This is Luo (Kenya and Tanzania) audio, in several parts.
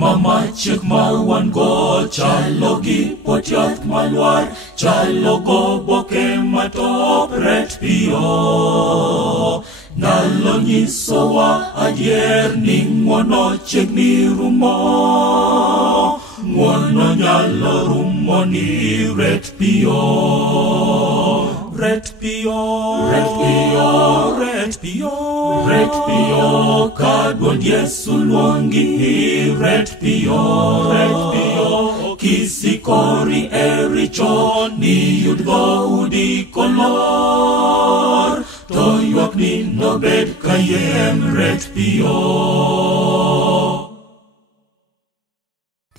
Mama chik mawan go chalo gi potiat malwar, chalo go boke matop ret pio. Nalo nyisowa adier ni ng'wono chiegni rumo, ng'wono nyalo rumo ni ret pio. Ret pio, ret pio, ret pio, ret pio, ka duond Yesu luongi ret pio, ret pio. Kisikori e richo ni yud dhoudi kolor, to ywak ni nobed kayem ret pio.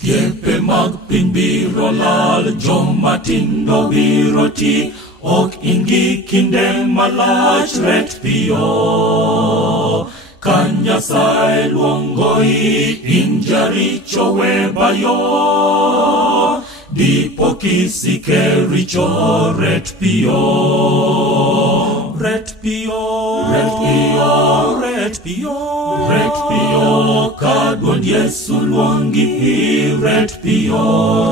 Thiepe mag piny biro lal, joma tindo biro ti, ok ingi kinde malach ret pio. Ka Nyasaye luongoi in jaricho we bayo, dipo kisike richo ret pio. Ret pio, ret pio, ret pio, ret pio, ka duond Yesu luongi ret pio,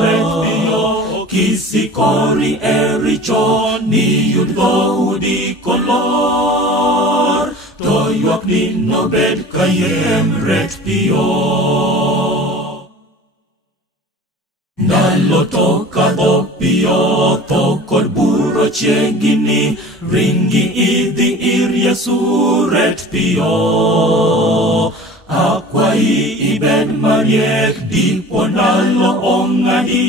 ret pio. Kisikori e richo ni yud dhoudi kolor, to ywak ni nobed kayem ret pio. Ndalo to kadho pio, tho kod buro chiegni, ringi idhi ir Yesu ret pio. Akwayi ibed mariek, dipo ndalo ong'adi,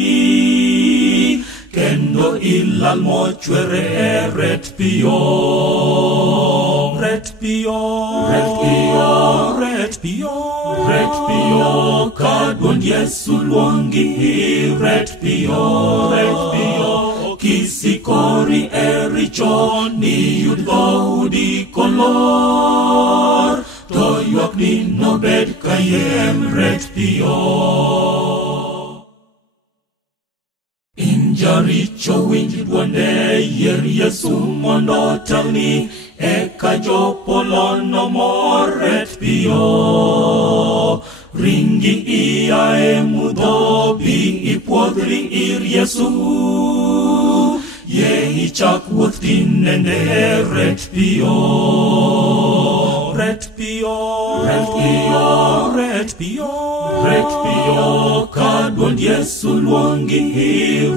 kendo ilal mochwere ret pio. Ret pio, ret pio, ret pio, ret pio, ka duond Yesu luongi ret pio, ret pio. Kisikori e richo ni yud dhoudi kolor, to ywak ni nobed kayem ret pio. Jaricho winj duonde yier Yesu mondo telni, eka jopolo nomor ret pio. Ringi iae mudho bi ipuodhri ir Yesu, ye ichak wuoth tinende ret pio. Ret pio, ret pio, ret pio, ret pio, ka duond Yesu luongi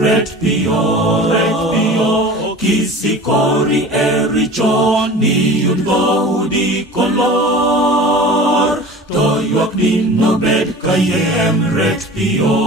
ret pio, ret pio. Kisikori e richo ni yud dhoudi kolor, to ywak ni nobed kayem ret pio.